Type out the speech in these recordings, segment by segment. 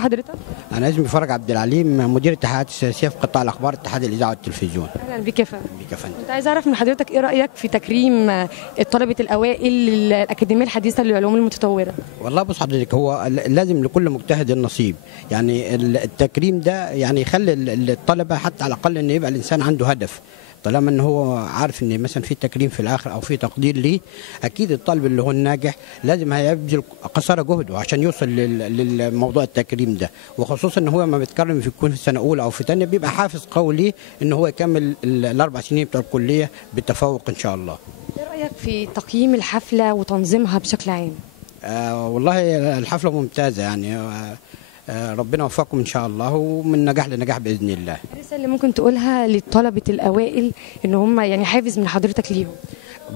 حضرتك؟ أنا اسمي فرج عبد العليم، مدير التحقيقات السياسية في قطاع الأخبار اتحاد الإذاعة والتلفزيون. اهلا بك يا فندم. بك يا فندم. كنت عايز اعرف من حضرتك ايه رايك في تكريم الطلبه الاوائل للاكاديميه الحديثه للعلوم المتطوره؟ والله بص حضرتك، هو لازم لكل مجتهد النصيب، يعني التكريم ده يعني يخلي الطلبة حتى على الأقل إن يبقى الإنسان عنده هدف. طالما ان هو عارف ان مثلا في تكريم في الاخر او في تقدير ليه، اكيد الطالب اللي هو الناجح لازم هيبذل قصارى جهده عشان يوصل للموضوع التكريم ده، وخصوصا ان هو لما بيتكرم يكون في سنه اولى او في ثانيه بيبقى حافز قوي ليه ان هو يكمل الاربع سنين بتوع الكليه بالتفوق ان شاء الله. ايه رايك في تقييم الحفله وتنظيمها بشكل عام؟ والله الحفله ممتازه يعني. ربنا يوفقكم ان شاء الله ومن نجاح لنجاح باذن الله. الرساله اللي ممكن تقولها للطلبه الاوائل ان هم يعني حافز من حضرتك ليهم؟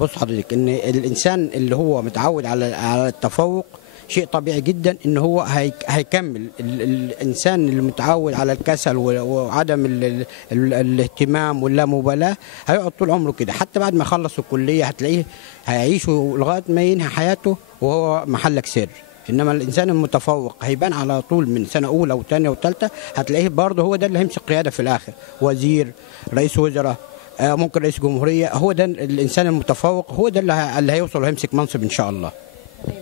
بص حضرتك، ان الانسان اللي هو متعود على التفوق شيء طبيعي جدا ان هو هيكمل. الانسان اللي متعود على الكسل وعدم الاهتمام واللامبالاه هيقعد طول عمره كده، حتى بعد ما يخلص الكليه هتلاقيه هيعيشه لغايه ما ينهي حياته وهو محلك سر. انما الانسان المتفوق هيبان على طول من سنه اولى وثانيه وثالثه، هتلاقيه برضه هو ده اللي هيمسك قياده في الاخر، وزير، رئيس وزراء، ممكن رئيس جمهوريه. هو ده الانسان المتفوق، هو ده اللي هيوصل وهيمسك منصب ان شاء الله.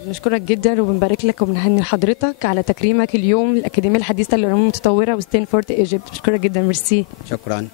بنشكرك جدا وبنبارك لك وبنهني حضرتك على تكريمك اليوم للاكاديميه الحديثه للعلوم المتطوره وستانفورد ايجيبت. بشكرك جدا. ميرسي. شكرا.